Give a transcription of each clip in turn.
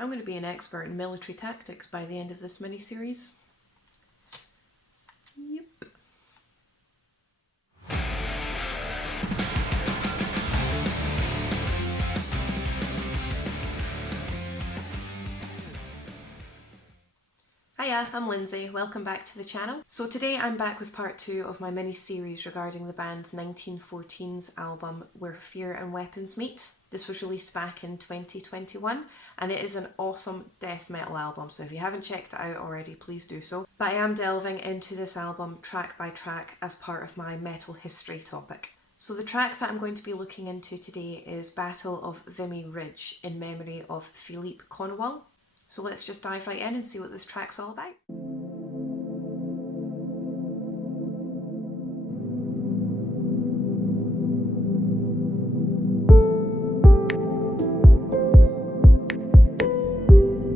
I'm going to be an expert in military tactics by the end of this mini-series. Yep. Hiya, I'm Lindsay, welcome back to the channel. So today I'm back with part 2 of my mini-series regarding the band 1914's album Where Fear and Weapons Meet. This was released back in 2021 and it is an awesome death metal album, so if you haven't checked it out already, please do so. But I am delving into this album track by track as part of my metal history topic. So the track that I'm going to be looking into today is Battle of Vimy Ridge in memory of Philippe Conwal. So let's just dive right in and see what this track's all about.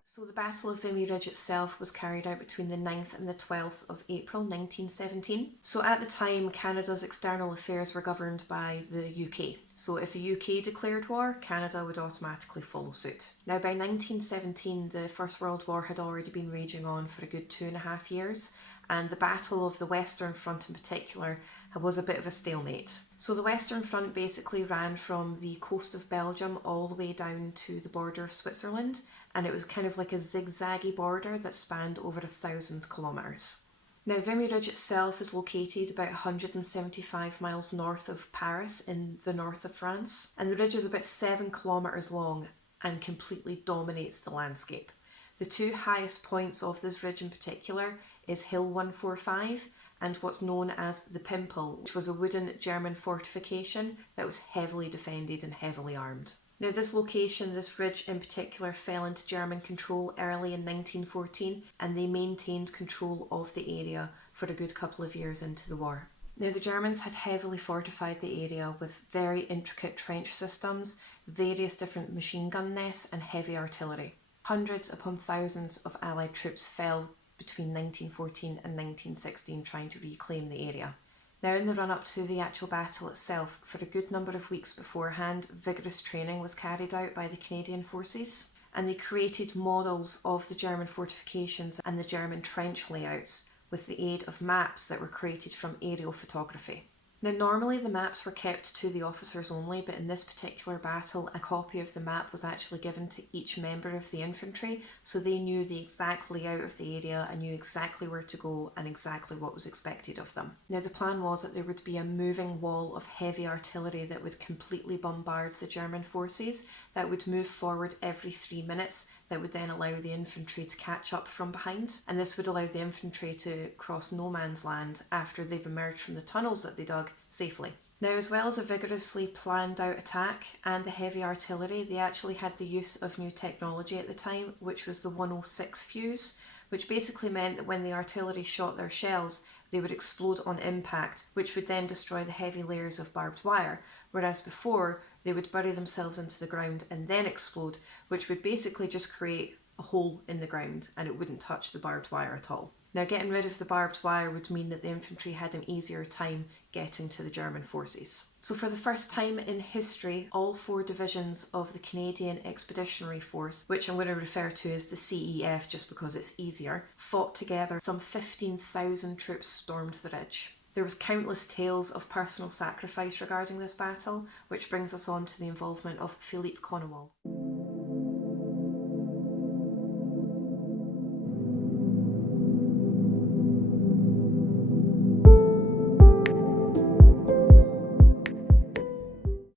So the Battle of Vimy Ridge itself was carried out between the 9th and the 12th of April 1917. So at the time, Canada's external affairs were governed by the UK. So if the UK declared war, Canada would automatically follow suit. Now by 1917, the First World War had already been raging on for a good 2.5 years, and the Battle of the Western Front in particular was a bit of a stalemate. So the Western Front basically ran from the coast of Belgium all the way down to the border of Switzerland, and it was kind of like a zigzaggy border that spanned over 1,000 kilometres. Now Vimy Ridge itself is located about 175 miles north of Paris in the north of France, and the ridge is about 7 kilometres long and completely dominates the landscape. The two highest points of this ridge in particular is Hill 145 and what's known as the Pimple, which was a wooden German fortification that was heavily defended and heavily armed. Now this location, this ridge in particular, fell into German control early in 1914 and they maintained control of the area for a good couple of years into the war. Now the Germans had heavily fortified the area with very intricate trench systems, various different machine gun nests and heavy artillery. Hundreds upon thousands of Allied troops fell between 1914 and 1916 trying to reclaim the area. Now in the run-up to the actual battle itself, for a good number of weeks beforehand, vigorous training was carried out by the Canadian forces, and they created models of the German fortifications and the German trench layouts with the aid of maps that were created from aerial photography. Now normally the maps were kept to the officers only, but in this particular battle a copy of the map was actually given to each member of the infantry, so they knew the exact layout of the area and knew exactly where to go and exactly what was expected of them. Now the plan was that there would be a moving wall of heavy artillery that would completely bombard the German forces, that would move forward every 3 minutes, that would then allow the infantry to catch up from behind, and this would allow the infantry to cross no man's land after they've emerged from the tunnels that they dug safely. Now, as well as a vigorously planned out attack and the heavy artillery, they actually had the use of new technology at the time, which was the 106 fuse, which basically meant that when the artillery shot their shells, they would explode on impact, which would then destroy the heavy layers of barbed wire, whereas before they would bury themselves into the ground and then explode, which would basically just create a hole in the ground and it wouldn't touch the barbed wire at all. Now getting rid of the barbed wire would mean that the infantry had an easier time getting to the German forces. So for the first time in history, all 4 divisions of the Canadian Expeditionary Force, which I'm going to refer to as the CEF just because it's easier, fought together. Some 15,000 troops stormed the ridge. There was countless tales of personal sacrifice regarding this battle, which brings us on to the involvement of Philippe Conwell.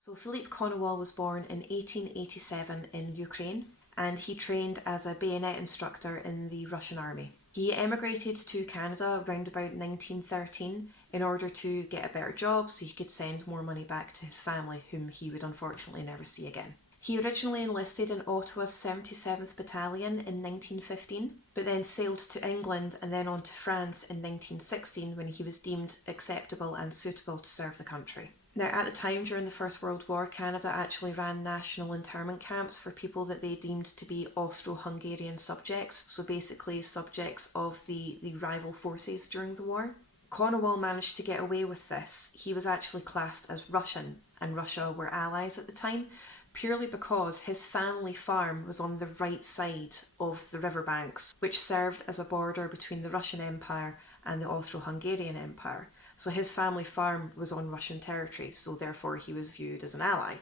So Philippe Conwell was born in 1887 in Ukraine, and he trained as a bayonet instructor in the Russian army. He emigrated to Canada around about 1913 in order to get a better job so he could send more money back to his family, whom he would unfortunately never see again. He originally enlisted in Ottawa's 77th Battalion in 1915, but then sailed to England and then on to France in 1916 when he was deemed acceptable and suitable to serve the country. Now, at the time during the First World War, Canada actually ran national internment camps for people that they deemed to be Austro-Hungarian subjects, so basically subjects of the rival forces during the war. Conowal managed to get away with this. He was actually classed as Russian, and Russia were allies at the time, purely because his family farm was on the right side of the riverbanks, which served as a border between the Russian Empire and the Austro-Hungarian Empire. So his family farm was on Russian territory, so therefore he was viewed as an ally.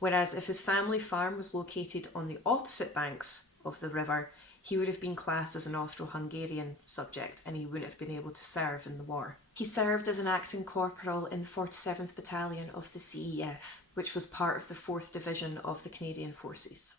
Whereas if his family farm was located on the opposite banks of the river, he would have been classed as an Austro-Hungarian subject and he wouldn't have been able to serve in the war. He served as an acting corporal in the 47th Battalion of the CEF, which was part of the 4th Division of the Canadian Forces.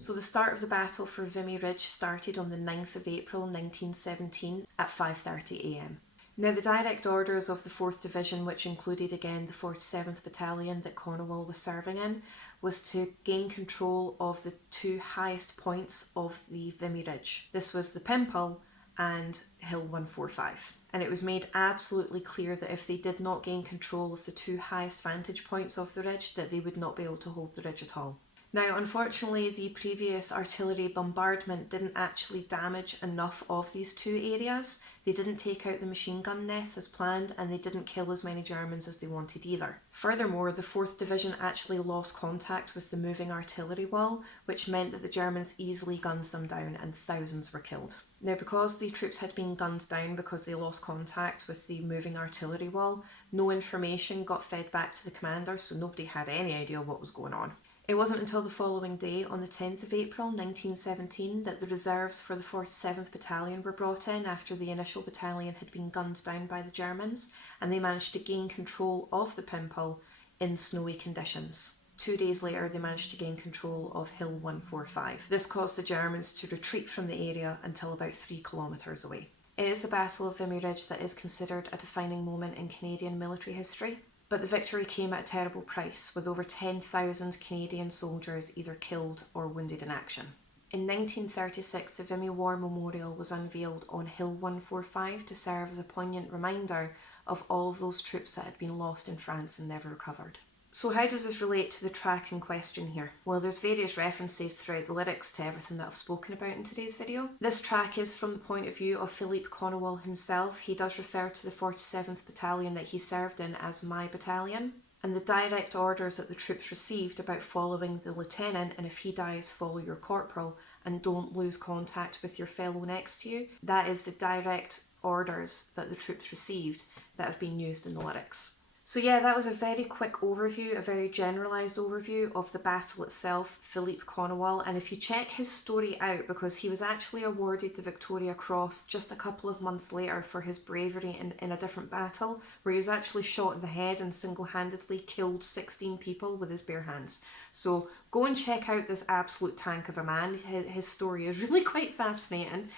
So the start of the battle for Vimy Ridge started on the 9th of April 1917 at 5:30 a.m. Now the direct orders of the 4th Division, which included again the 47th Battalion that Konowal was serving in, was to gain control of the two highest points of the Vimy Ridge. This was the Pimple and Hill 145. And it was made absolutely clear that if they did not gain control of the two highest vantage points of the ridge, that they would not be able to hold the ridge at all. Now, unfortunately, the previous artillery bombardment didn't actually damage enough of these two areas. They didn't take out the machine gun nests as planned, and they didn't kill as many Germans as they wanted either. Furthermore, the 4th Division actually lost contact with the moving artillery wall, which meant that the Germans easily gunned them down and thousands were killed. Now, because the troops had been gunned down because they lost contact with the moving artillery wall, no information got fed back to the commander, so nobody had any idea what was going on. It wasn't until the following day, on the 10th of April 1917, that the reserves for the 47th Battalion were brought in after the initial battalion had been gunned down by the Germans, and they managed to gain control of the Pimple in snowy conditions. 2 days later, they managed to gain control of Hill 145. This caused the Germans to retreat from the area until about 3 kilometres away. It is the Battle of Vimy Ridge that is considered a defining moment in Canadian military history. But the victory came at a terrible price, with over 10,000 Canadian soldiers either killed or wounded in action. In 1936, the Vimy War Memorial was unveiled on Hill 145 to serve as a poignant reminder of all of those troops that had been lost in France and never recovered. So how does this relate to the track in question here? Well, there's various references throughout the lyrics to everything that I've spoken about in today's video. This track is from the point of view of Philippe Conwell himself. He does refer to the 47th Battalion that he served in as my battalion, and the direct orders that the troops received about following the lieutenant, and if he dies, follow your corporal, and don't lose contact with your fellow next to you. That is the direct orders that the troops received that have been used in the lyrics. So yeah, that was a very quick overview, a very generalised overview of the battle itself, Philippe Conowal. And if you check his story out, because he was actually awarded the Victoria Cross just a couple of months later for his bravery in a different battle, where he was actually shot in the head and single-handedly killed 16 people with his bare hands. So go and check out this absolute tank of a man. His story is really quite fascinating.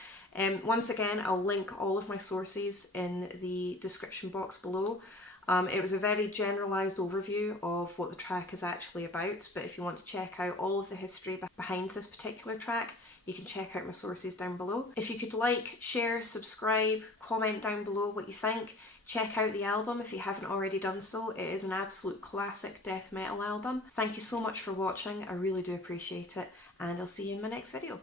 Once again, I'll link all of my sources in the description box below. It was a very generalised overview of what the track is actually about, but if you want to check out all of the history behind this particular track, you can check out my sources down below. If you could like, share, subscribe, comment down below what you think. Check out the album if you haven't already done so. It is an absolute classic death metal album. Thank you so much for watching, I really do appreciate it, and I'll see you in my next video.